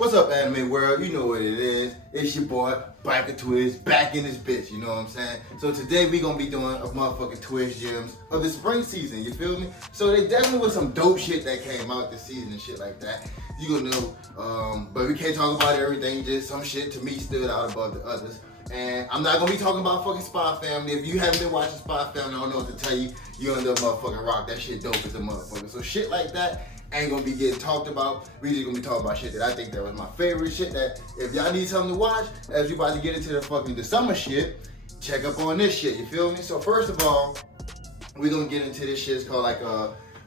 What's up, anime world? You know what it is. It's your boy, Biker Twizz, back in this bitch, you know what I'm saying? So today we gonna be doing a motherfucking Twizz gems of the spring season, you feel me? So they definitely was some dope shit that came out this season and shit like that. You gonna know, but we can't talk about everything, just some shit to me stood out above the others. And I'm not gonna be talking about fucking Spy Family. If you haven't been watching Spy Family, I don't know what to tell you. You end up motherfucking rock. That shit dope as a motherfucker. So shit like that ain't gonna be getting talked about. We just gonna be talking about shit that I think that was my favorite shit. That if y'all need something to watch, as we about to get into the summer shit, check up on this shit. You feel me? So first of all, we gonna get into this shit. It's called like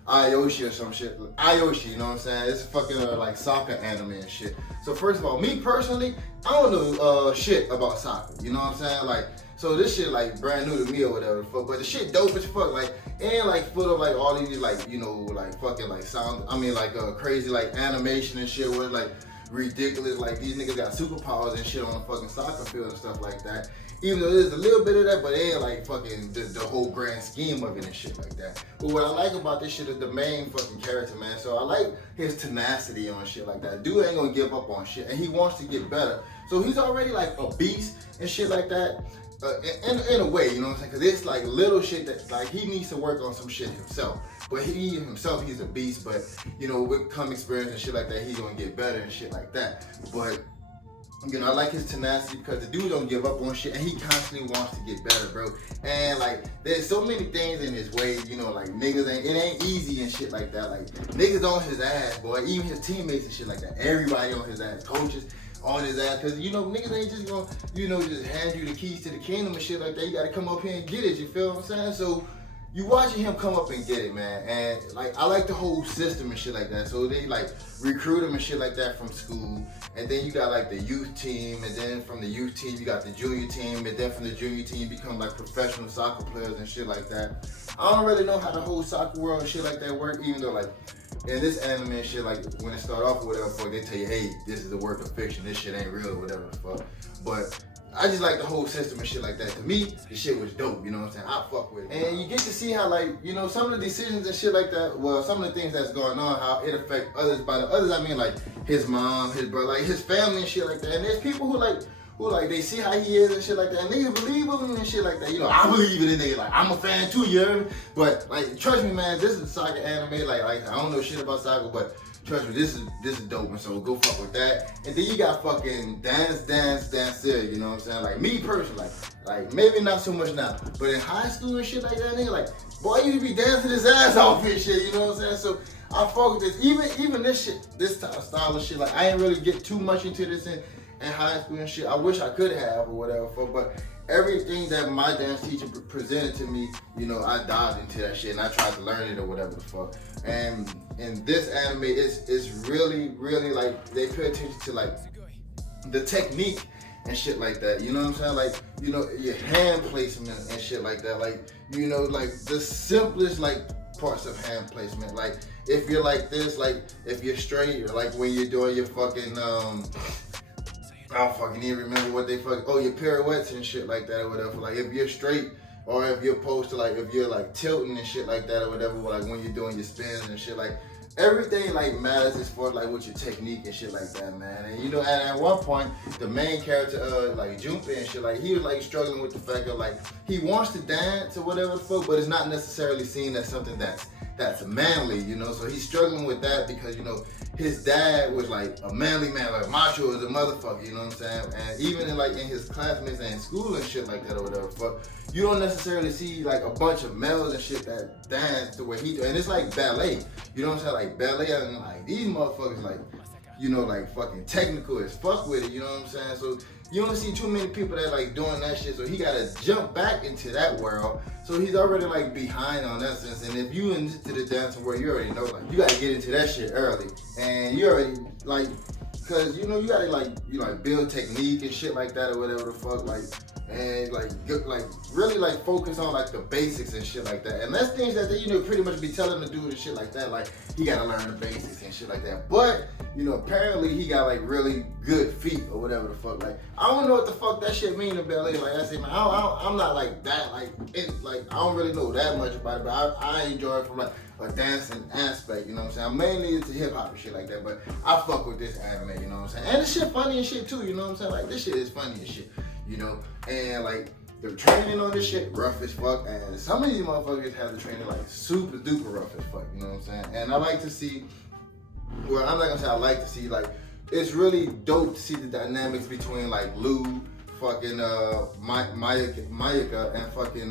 Aoashi or some shit. Aoashi, you know what I'm saying? It's fucking like soccer anime and shit. So first of all, me personally, I don't know shit about soccer. You know what I'm saying? Like, so this shit like brand new to me or whatever. But the shit dope as fuck. Like, and like full of like all these like, you know, like fucking like sound. I mean like crazy like animation and shit where like ridiculous. Like these niggas got superpowers and shit on the fucking soccer field and stuff like that. Even though there's a little bit of that, but it ain't like fucking the whole grand scheme of it and shit like that. But what I like about this shit is the main fucking character, man. So I like his tenacity on shit like that. Dude ain't gonna give up on shit, and he wants to get better. So he's already like a beast and shit like that. In a way, you know what I'm saying? Because it's like little shit that like he needs to work on some shit himself. But he himself, he's a beast. But you know, with come experience and shit like that, he's gonna get better and shit like that. But you know, I like his tenacity because the dude don't give up on shit and he constantly wants to get better, bro. And like, there's so many things in his way, you know, like niggas it ain't easy and shit like that. Like, niggas on his ass, boy. Even his teammates and shit like that. Everybody on his ass. Coaches on his ass. Because, you know, niggas ain't just gonna, you know, just hand you the keys to the kingdom and shit like that. You gotta come up here and get it, you feel what I'm saying? So, you watching him come up and get it, man. And like, I like the whole system and shit like that. So they like recruit him and shit like that from school. And then you got like the youth team. And then from the youth team, you got the junior team. And then from the junior team, you become like professional soccer players and shit like that. I don't really know how the whole soccer world and shit like that work. Even though like in this anime and shit, like when it start off or whatever, fuck, they tell you, hey, this is a work of fiction. This shit ain't real or whatever the fuck. But I just like the whole system and shit like that. To me, the shit was dope, you know what I'm saying? I fuck with it. And you get to see how like, you know, some of the decisions and shit like that, well, some of the things that's going on, how it affect others. By the others, I mean like his mom, his brother, like his family and shit like that. And there's people who like, they see how he is and shit like that. And niggas believe him and shit like that. You know, I believe in it, nigga. Like, I'm a fan too, you heard me? But like, trust me, man, this is soccer anime. Like I don't know shit about soccer, but trust me, this is dope, and so go fuck with that. And then you got fucking danseur, you know what I'm saying? Like me personally, like maybe not so much now, but in high school and shit like that, nigga, like, boy, I used to be dancing his ass off and shit, you know what I'm saying? So I fuck with this. Even this shit, this style of shit, like I ain't really get too much into this in high school and shit. I wish I could have or whatever, but everything that my dance teacher presented to me, you know, I dived into that shit and I tried to learn it or whatever the fuck. And in this anime, it's really, really like they pay attention to like the technique and shit like that. You know what I'm saying? Like, you know, your hand placement and shit like that. Like, you know, like the simplest like parts of hand placement. Like if you're like this, like if you're straight, or like when you're doing your fucking I don't fucking even remember what they your pirouettes and shit like that or whatever. Like if you're straight or if you're opposed to like, if you're like tilting and shit like that or whatever, like when you're doing your spins and shit, like everything like matters as far as like with your technique and shit like that, man. And you know, and at one point, the main character, like Junpei and shit, like he was like struggling with the fact of like, he wants to dance or whatever the fuck, but it's not necessarily seen as something that's manly, you know? So he's struggling with that because, you know, his dad was like a manly man, like macho as a motherfucker, you know what I'm saying? And even in his classmates and in school and shit like that or whatever, fuck, you don't necessarily see like a bunch of males and shit that dance the way he do. And it's like ballet, you know what I'm saying? Like ballet, and like these motherfuckers like, you know, like fucking technical as fuck with it, you know what I'm saying? So you don't see too many people that like doing that shit, so he gotta jump back into that world. So he's already like behind on that sense. And if you into the dancing world, you already know like you gotta get into that shit early. And you already like, cause you know you gotta like, you know, like build technique and shit like that or whatever the fuck. Like and like really like focus on like the basics and shit like that. And that's things that they, you know, pretty much be telling the dude and shit like that. Like he gotta learn the basics and shit like that. But you know, apparently he got like really good feet or whatever the fuck. Like I don't know what the fuck that shit mean in ballet. Like I say, man, I'm not like that. Like I don't really know that much about it, but I enjoy it from like a dancing aspect. You know what I'm saying? I'm mainly into hip hop and shit like that, but I fuck with this anime. You know what I'm saying? And this shit funny and shit too. You know what I'm saying? Like this shit is funny and shit. You know, and like the training on this shit rough as fuck, and some of these motherfuckers have the training like super duper rough as fuck. You know what I'm saying? And I like to see. Well, I'm not gonna say I like to see, like, it's really dope to see the dynamics between like Lou, fucking Mayaka, and fucking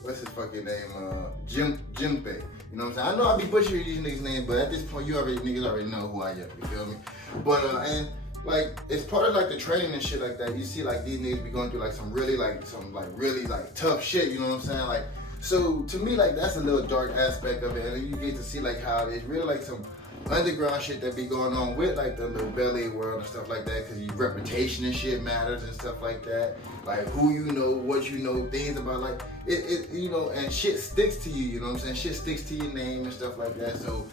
what's his fucking name? Jinpei. You know what I'm saying? I know I be butchering these niggas' names, but at this point niggas already know who I am, you feel me? But and like it's part of like the training and shit like that. You see like these niggas be going through like some really tough shit, you know what I'm saying? Like, so to me, like that's a little dark aspect of it, and then you get to see like how it's really like some underground shit that be going on with like the little belly world and stuff like that, because your reputation and shit matters and stuff like that. Like who you know, what you know, things about like it you know, and shit sticks to you, you know what I'm saying? Shit sticks to your name and stuff like that. So,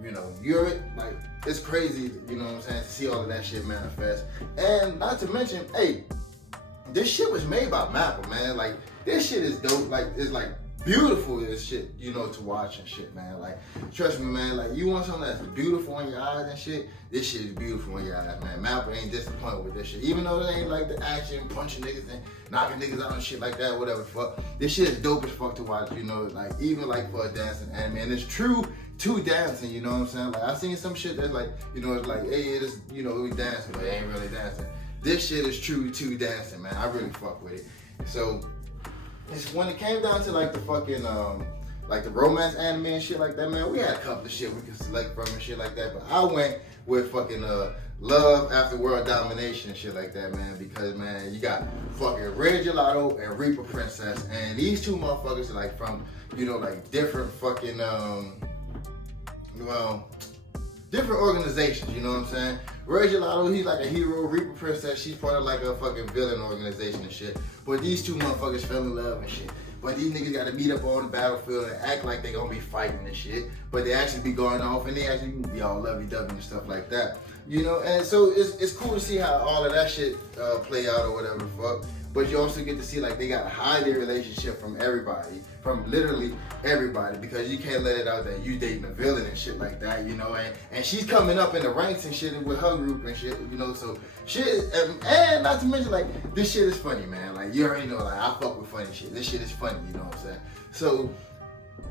you know, you're like, it's crazy, you know what I'm saying, to see all of that shit manifest. And not to mention, hey, this shit was made by Mappa, man. Like this shit is dope. Like it's like beautiful as shit, you know, to watch and shit, man. Like, trust me, man, like, you want something that's beautiful in your eyes and shit, this shit is beautiful in your eyes, man. Mappa ain't disappointed with this shit. Even though it ain't like the action, punching niggas and knocking niggas out and shit like that, whatever the fuck. This shit is dope as fuck to watch, you know, like, even like for a dancing anime. And it's true to dancing, you know what I'm saying? Like, I've seen some shit that's like, you know, it's like, hey, it is, you know, we dancing, but it ain't really dancing. This shit is true to dancing, man. I really fuck with it. So, it's when it came down to like the fucking like the romance anime and shit like that, man, we had a couple of shit we could select from and shit like that, but I went with fucking Love After World Domination and shit like that, man, because man, you got fucking Red Gelato and Reaper Princess, and these two motherfuckers are like from, you know, like different fucking different organizations, you know what I'm saying? Red Gelato, he's like a hero. Reaper Princess, she's part of like a fucking villain organization and shit. But these two motherfuckers fell in love and shit. But these niggas gotta meet up on the battlefield and act like they gonna be fighting and shit. But they actually be going off and they actually be all lovey-dovey and stuff like that. You know, and so it's cool to see how all of that shit play out or whatever the fuck. But you also get to see like they got to hide their relationship from everybody, from literally everybody, because you can't let it out that you dating a villain and shit like that, you know. And she's coming up in the ranks and shit with her group and shit, you know. So shit, and not to mention like this shit is funny, man. Like you already know, like I fuck with funny shit. This shit is funny, you know what I'm saying? So.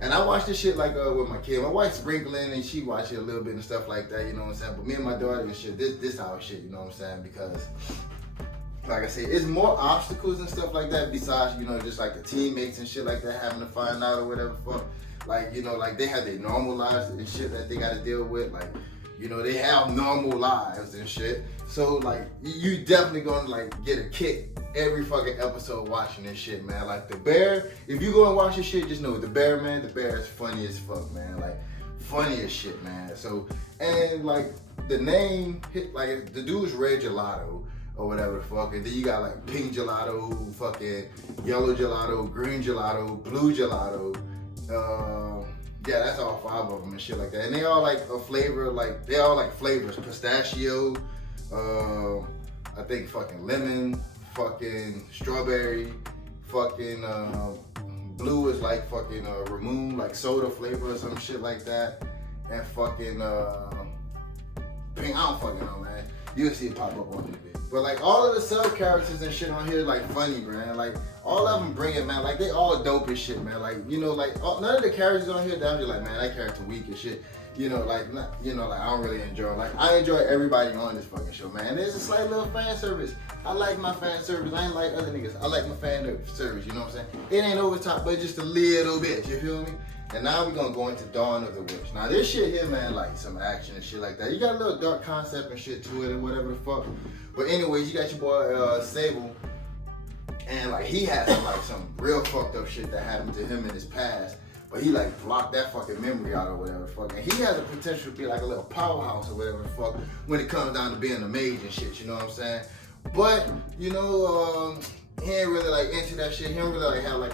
And I watch this shit like with my kid. My wife's sprinkling and she watch it a little bit and stuff like that, you know what I'm saying? But me and my daughter and shit, this our shit, you know what I'm saying? Because like I said, it's more obstacles and stuff like that besides, you know, just like the teammates and shit like that having to find out or whatever fuck. Like, you know, like they have their normal lives and shit that they gotta deal with. Like, you know, they have normal lives and shit. So like, you definitely gonna like get a kick every fucking episode watching this shit, man. Like the bear, if you go and watch this shit, just know the bear, man, the bear is funny as fuck, man. Like, funny as shit, man. So, and like the name, like the dude's Red Gelato or whatever the fuck, and then you got like pink gelato, fucking yellow gelato, green gelato, blue gelato. Yeah, that's all 5 of them and shit like that. And they all like a flavor, like they all like flavors: pistachio, I think fucking lemon, fucking strawberry, fucking blue is like fucking Ramoon, like soda flavor or some shit like that, and fucking pink. I don't fucking know, man. You'll see it pop up on this bit. But like all of the sub characters and shit on here, like funny, man. Like all of them bring it, man. Like they all dope as shit, man. Like, you know, like none of the characters on here that I'm just like, man, that character weak as shit. You know, like not, you know, like I don't really enjoy. Like I enjoy everybody on this fucking show, man. There's a slight little fan service. I like my fan service. I ain't like other niggas. I like my fan service. You know what I'm saying? It ain't over top, but just a little bit. You feel me? And now we're gonna go into Dawn of the Witch. Now this shit here, man, like some action and shit like that. You got a little dark concept and shit to it and whatever the fuck. But anyways, you got your boy Sable, and like he had some real fucked up shit that happened to him in his past. But he like blocked that fucking memory out or whatever the fuck. And he has the potential to be like a little powerhouse or whatever the fuck when it comes down to being a mage and shit, you know what I'm saying? But, you know, he ain't really like into that shit. He don't really like have like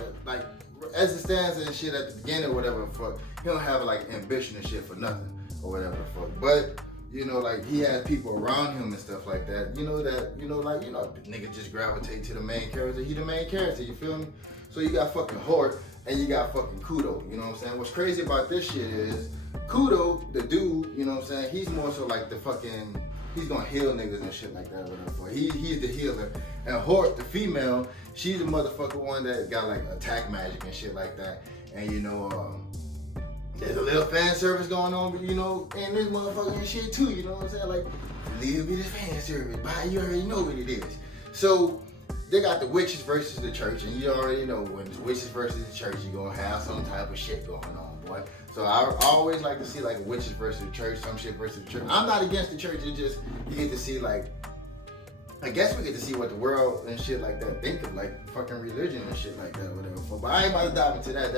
as it stands and shit at the beginning or whatever the fuck. He don't have like ambition and shit for nothing or whatever the fuck. But you know, like he has people around him and stuff like that. Niggas just gravitate to the main character. He the main character. You feel me? So you got fucking Hort and you got fucking Kudo. You know what I'm saying? What's crazy about this shit is Kudo, the dude. You know what I'm saying? He's more so like the fucking. He's gonna heal niggas and shit like that, whatever. He's the healer. And Hort, the female, she's the motherfucker one that got like attack magic and shit like that. And there's a little fan service going on, but and this motherfucker and shit too, you know what I'm saying? Like, a little bit of fan service, but you already know what it is. So, they got the witches versus the church, and you already know when it's witches versus the church, you're gonna have some type of shit going on, boy. So I always like to see like witches versus the church, some shit versus the church. I'm not against the church, it's just, you get to see like, I guess we get to see what the world and shit like that think of like fucking religion and shit like that, whatever. But I ain't about to dive into that,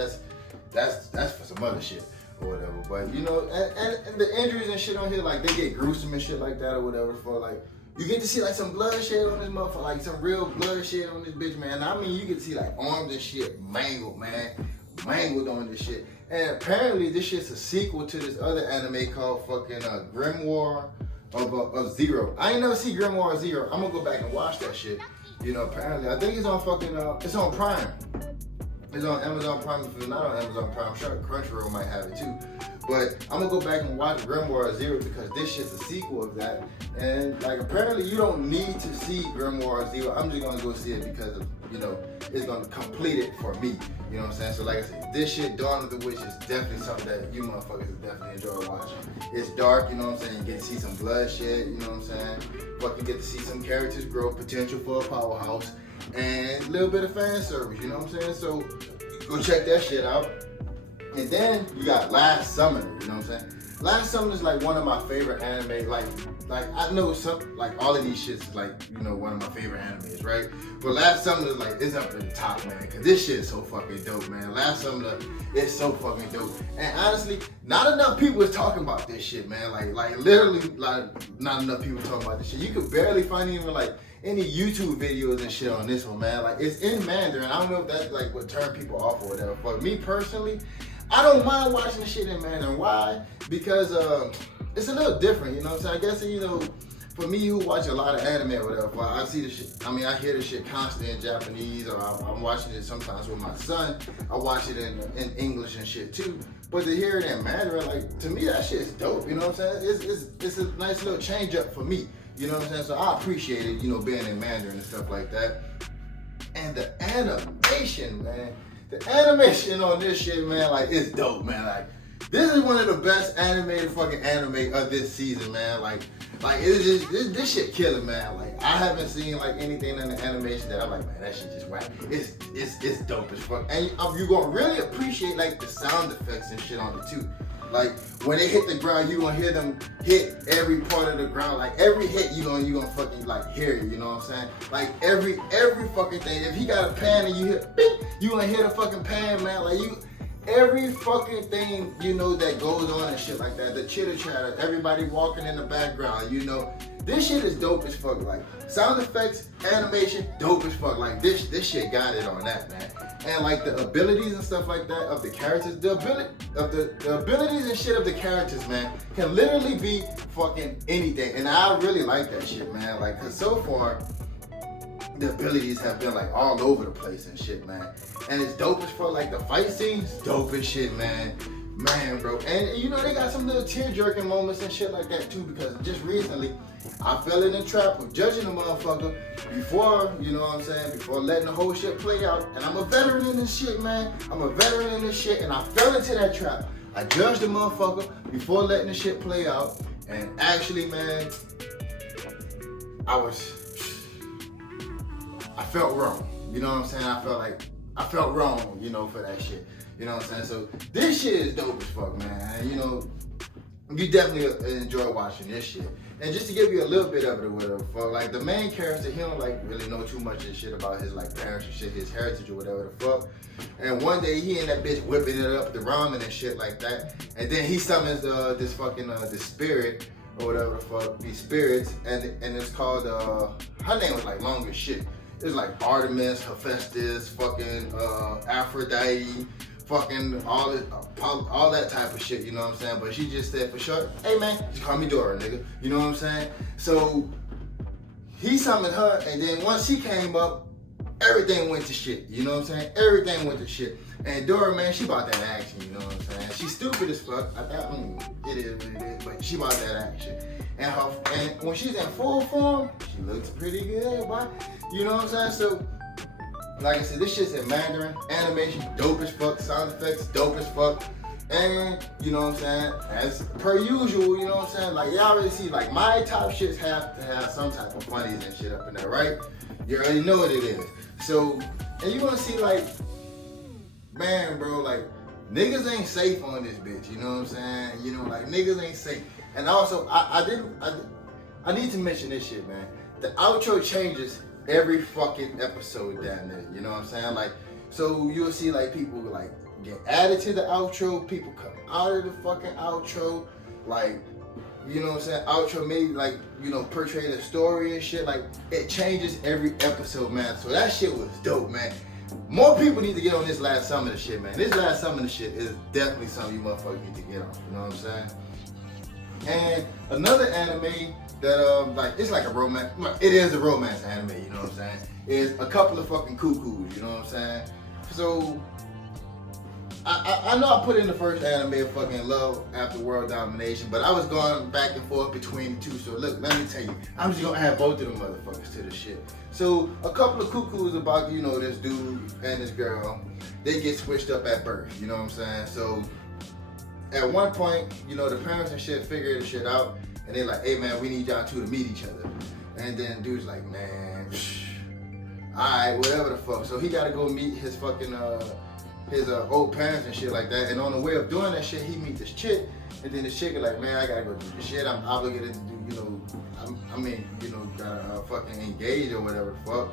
that's for some other shit or whatever. But and the injuries and shit on here, like they get gruesome and shit like that or whatever. For like, you get to see like some bloodshed on this motherfucker, like some real bloodshed on this bitch, man. I mean, you get to see like arms and shit mangled, man, mangled on this shit. And apparently this shit's a sequel to this other anime called fucking Grimoire of Zero. I ain't never see Grimoire of Zero. I'm gonna go back and watch that shit. Apparently I think it's on fucking it's on Prime. It's on Amazon Prime. If it's not on Amazon Prime, I'm sure Crunchyroll might have it too. But I'm gonna go back and watch Grimoire of Zero because this shit's a sequel of that. And like apparently you don't need to see Grimoire of Zero. I'm just gonna go see it because of, it's gonna complete it for me. You know what I'm saying? So like I said, this shit, Dawn of the Witch, is definitely something that you motherfuckers will definitely enjoy watching. It's dark, you know what I'm saying? You get to see some bloodshed, you know what I'm saying? Fucking get to see some characters grow, potential for a powerhouse, and a little bit of fan service, you know what I'm saying? So go check that shit out. And then you got Last Summoner, you know what I'm saying? Last Summoner is like one of my favorite anime, like I know some, like all of these shits is like, one of my favorite animes, right? But Last Summoner is like, it's up at the top, man, cause this shit is so fucking dope, man. Last Summoner is so fucking dope. And honestly, not enough people is talking about this shit, man. Like literally, like not enough people talking about this shit. You could barely find even like any YouTube videos and shit on this one, man. Like it's in Mandarin. I don't know if that's like what turn people off or whatever. But me personally, I don't mind watching the shit in Mandarin. Why? Because it's a little different, you know what I'm saying? I guess, for me who watch a lot of anime or whatever, I see the shit, I hear the shit constantly in Japanese, or I'm watching it sometimes with my son. I watch it in English and shit too. But to hear it in Mandarin, like, to me that shit is dope, you know what I'm saying? It's a nice little change up for me, you know what I'm saying? So I appreciate it, being in Mandarin and stuff like that. And the animation, man. The animation on this shit, man, like, it's dope, man. Like, this is one of the best animated fucking anime of this season, man. Like it's just, this shit killing, man. Like, I haven't seen like anything in the animation that I'm like, man, that shit just whack. It's dope as fuck. And you're gonna really appreciate like the sound effects and shit on it too. Like when they hit the ground, you gonna hear them hit every part of the ground. Like every hit, you gonna fucking like hear it. You know what I'm saying? Like every fucking thing. If he got a pan and you hear, bing, you gonna hear the fucking pan, man. Like every fucking thing that goes on and shit like that. The chitter chatter, everybody walking in the background. This shit is dope as fuck. Like sound effects, animation, dope as fuck. Like this shit got it on that, man. And like the abilities and stuff like that of the characters, the abilities and shit of the characters, man, can literally be fucking anything. And I really like that shit, man. Like, cause so far, the abilities have been like all over the place and shit, man. And it's dope as fuck. Like the fight scenes, dope as shit, man. Man, bro. And they got some little tear-jerking moments and shit like that too, because just recently, I fell in the trap of judging a motherfucker before, before letting the whole shit play out. And I'm a veteran in this shit, man. I'm a veteran in this shit, and I fell into that trap. I judged the motherfucker before letting the shit play out. And actually, man, I felt wrong. You know what I'm saying? I felt wrong, for that shit. You know what I'm saying? So this shit is dope as fuck, man. And you definitely enjoy watching this shit. And just to give you a little bit of it or whatever, for like the main character, he don't like really know too much of shit about his like parents and shit, his heritage or whatever the fuck. And one day he and that bitch whipping it up, the ramen and shit like that. And then he summons this fucking this spirit or whatever the fuck, these spirits, and it's called her name was like long as shit. it's like Artemis, Hephaestus, fucking Aphrodite, fucking all that type of shit, you know what I'm saying? But she just said for short, hey man, just call me Dora, nigga. You know what I'm saying? So he summoned her, and then once she came up, everything went to shit. You know what I'm saying? Everything went to shit. And Dora, man, she bought that action, you know what I'm saying? She's stupid as fuck. It is what it is, but she bought that action. And when she's in full form, she looks pretty good, boy. You know what I'm saying? So, like I said, this shit's in Mandarin. Animation, dope as fuck. Sound effects, dope as fuck. And, you know what I'm saying? As per usual, you know what I'm saying? Like, y'all already see, like, my top shits have to have some type of funnies and shit up in there, right? You already know what it is. So, and you're gonna see, like, man, bro, like, niggas ain't safe on this bitch, you know what I'm saying? You know, like, niggas ain't safe. And also, I need to mention this shit, man. The outro changes every fucking episode down there, you know what I'm saying? Like, so you'll see, like, people, like, get added to the outro, people come out of the fucking outro, like, you know what I'm saying? Outro maybe, like, you know, portray the story and shit, like, it changes every episode, man. So that shit was dope, man. More people need to get on this last summoner shit, man. This last summoner shit is definitely something you motherfuckers need to get on, you know what I'm saying? And another anime that, like, it's like a romance, it is a romance anime, you know what I'm saying? Is A Couple of Fucking Cuckoos, you know what I'm saying? So, I know I put in the first anime of fucking Love After World Domination, but I was going back and forth between the two. So look, let me tell you, I'm just gonna add both of them motherfuckers to the shit. So A Couple of Cuckoos about, you know, this dude and this girl, they get switched up at birth, you know what I'm saying? So at one point, you know, the parents and shit figure the shit out, and they're like, hey man, we need y'all two to meet each other. And then dude's like, man, alright, whatever the fuck. So he gotta go meet his fucking his old parents and shit like that. And on the way of doing that shit, he meets this chick, and then the chick is like, man, I gotta go do this shit. I'm obligated to do, you know, gotta fucking engage or whatever the fuck.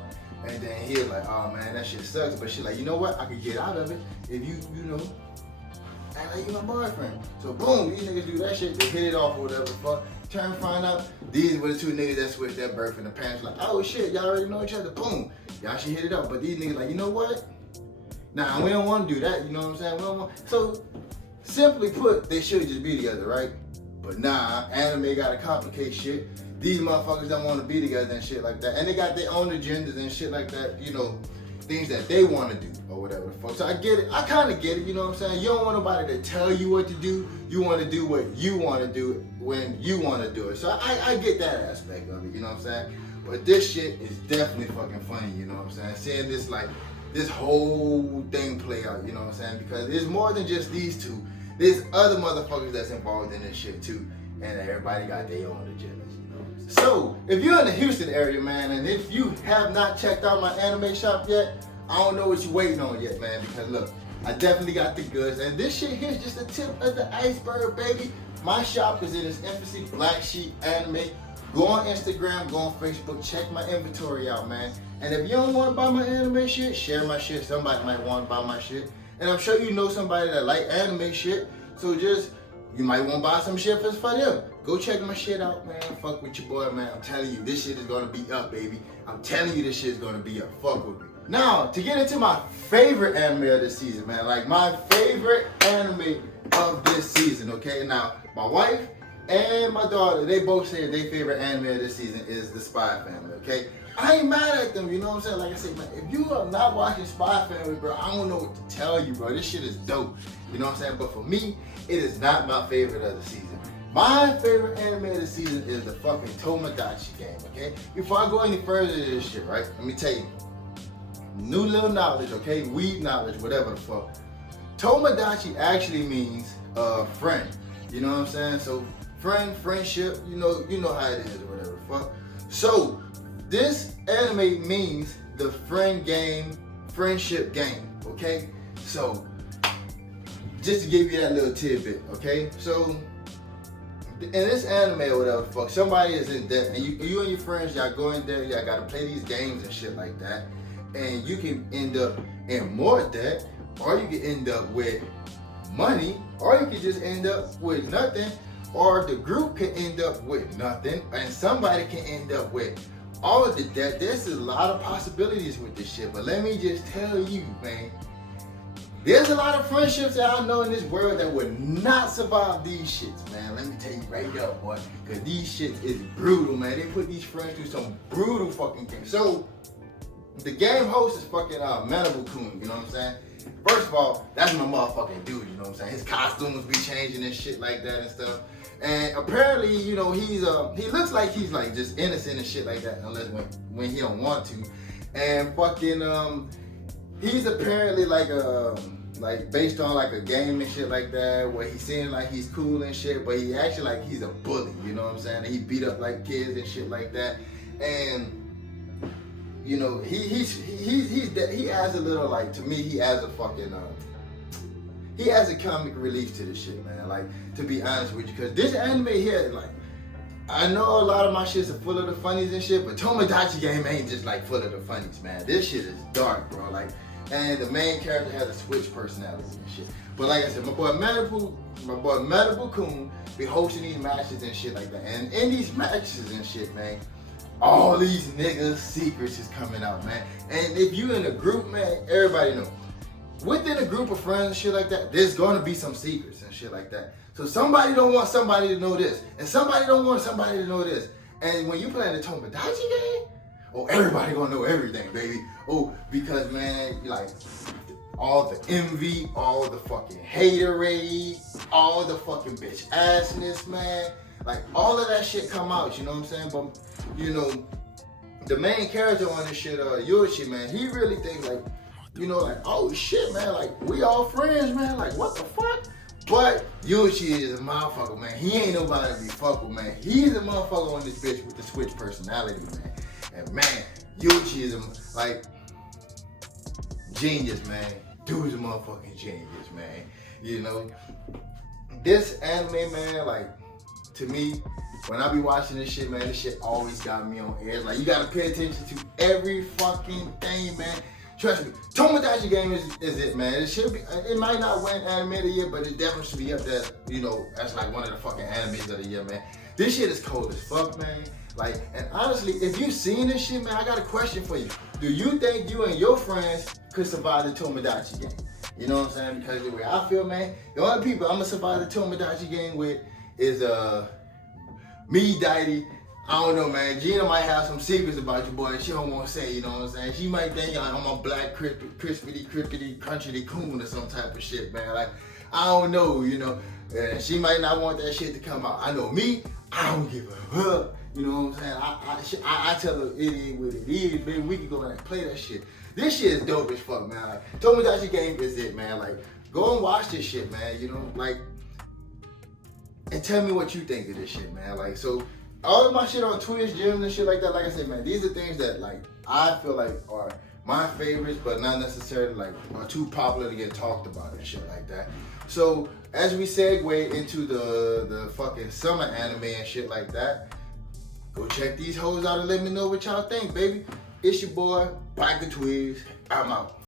And then he was like, oh man, that shit sucks. But she like, you know what? I could get out of it if you know, act like you my boyfriend. So boom, these niggas do that shit. They hit it off or whatever the fuck. Turn find out these were the two niggas that switched their birth, and the parents like, oh shit, y'all already know each other. Boom, y'all should hit it up. But these niggas like, you know what? Nah, we don't want to do that, you know what I'm saying? We don't want. So, simply put, they should just be together, right? But nah, anime gotta complicate shit. These motherfuckers don't want to be together and shit like that. And they got their own agendas and shit like that, you know, things that they want to do or whatever the fuck. So I get it, I kind of get it, you know what I'm saying? You don't want nobody to tell you what to do. You want to do what you want to do when you want to do it. So I get that aspect of it, you know what I'm saying? But this shit is definitely fucking funny, you know what I'm saying? Seeing this, like, this whole thing play out, you know what I'm saying? Because it's more than just these two. There's other motherfuckers that's involved in this shit too. And everybody got their own agendas, you know? So, if you're in the Houston area, man, and if you have not checked out my anime shop yet, I don't know what you're waiting on yet, man. Because look, I definitely got the goods. And this shit here's just the tip of the iceberg, baby. My shop is in its infancy, Black Sheep Anime. Go on Instagram, go on Facebook, check my inventory out, man. And if you don't want to buy my anime shit, share my shit. Somebody might want to buy my shit. And I'm sure you know somebody that like anime shit. So just, you might want to buy some shit for them. Go check my shit out, man. Fuck with your boy, man. I'm telling you, this shit is going to be up, baby. I'm telling you, this shit is going to be up. Fuck with me. Now, to get into my favorite anime of this season, man. Like, my favorite anime of this season, okay? Now, my wife and my daughter, they both say their favorite anime of this season is The Spy Family, okay? I ain't mad at them, you know what I'm saying? Like I said, man, if you are not watching Spy Family, bro, I don't know what to tell you, bro. This shit is dope, you know what I'm saying? But for me, it is not my favorite of the season. My favorite anime of the season is the fucking Tomadachi game, okay? Before I go any further to this shit, right? Let me tell you. New little knowledge, okay? Weed knowledge, whatever the fuck. Tomadachi actually means friend, you know what I'm saying? So, friendship, you know how it is or whatever the fuck. So, this anime means the friendship game, okay? So, just to give you that little tidbit, okay? So, in this anime or whatever the fuck, somebody is in debt, and you and your friends, y'all go in there, y'all gotta play these games and shit like that, and you can end up in more debt, or you can end up with money, or you can just end up with nothing, or the group can end up with nothing, and somebody can end up with all of that, there's a lot of possibilities with this shit. But let me just tell you, man, there's a lot of friendships that I know in this world that would not survive these shits, man. Let me tell you right now, boy, because these shits is brutal, man. They put these friends through some brutal fucking things. So, the game host is fucking Manable-kun, you know what I'm saying? First of all, that's my motherfucking dude, you know what I'm saying? His costumes be changing and shit like that and stuff. And apparently, you know, he looks like he's like just innocent and shit like that, unless when he don't want to. And fucking he's apparently like based on like a game and shit like that, where he's saying like he's cool and shit, but he actually like he's a bully, you know what I'm saying? And he beat up like kids and shit like that. And you know, he adds a little, like, to me, he adds a fucking he adds a comic relief to this shit, man. Like, to be honest with you, because this anime here, like, I know a lot of my shits are full of the funnies and shit, but Tomadachi game ain't just like full of the funnies, man. This shit is dark, bro. Like, and the main character has a switch personality and shit. But like I said, my boy Manable-kun be hosting these matches and shit like that. And in these matches and shit, man, all these niggas' secrets is coming out, man. And if you in a group, man, everybody know. Within a group of friends and shit like that, there's gonna be some secrets and shit like that. So somebody don't want somebody to know this, and somebody don't want somebody to know this. And when you play the Tomadachi game, oh, everybody gonna know everything, baby. Oh, because man, like all the envy, all the fucking haterade, all the fucking bitch assness, man. Like all of that shit come out, you know what I'm saying? But you know, the main character on this shit, Aoashi, man, he really thinks like, you know, like, oh shit, man, like we all friends, man, like what the fuck? But Aoashi is a motherfucker, man. He ain't nobody to be fucked with, man. He's a motherfucker on this bitch with the switch personality, man. And man, Aoashi is like genius, man. Dude's a motherfucking genius, man. You know, this anime, man, like, to me, when I be watching this shit, man, this shit always got me on edge. Like, you gotta pay attention to every fucking thing, man. Trust me, Tomadachi game is it, man. It should be, it might not win anime of the year, but it definitely should be up there, you know, that's like one of the fucking animes of the year, man. This shit is cold as fuck, man. Like, and honestly, if you seen this shit, man, I got a question for you. Do you think you and your friends could survive the Tomadachi game? You know what I'm saying? Because the way I feel, man, the only people I'm gonna survive the Tomadachi game with is me, Daddy. I don't know, man. Gina might have some secrets about you, boy. She don't want to say, you know what I'm saying? She might think I'm a black crispity crunchy coon or some type of shit, man. Like, I don't know, you know. She might not want that shit to come out. I know me, I don't give a fuck. You know what I'm saying? I tell her it is what it is, baby. We can go and play that shit. This shit is dope as fuck, man. Like, Tomadachi game is it, man. Like, go and watch this shit, man. You know, like, and tell me what you think of this shit, man. Like, so all of my shit on Twizz gyms and shit like that, like I said, man, these are things that like I feel like are my favorites, but not necessarily like are too popular to get talked about and shit like that. So as we segue into the fucking summer anime and shit like that, go check these hoes out and let me know what y'all think, baby. It's your boy, Twizz. I'm out.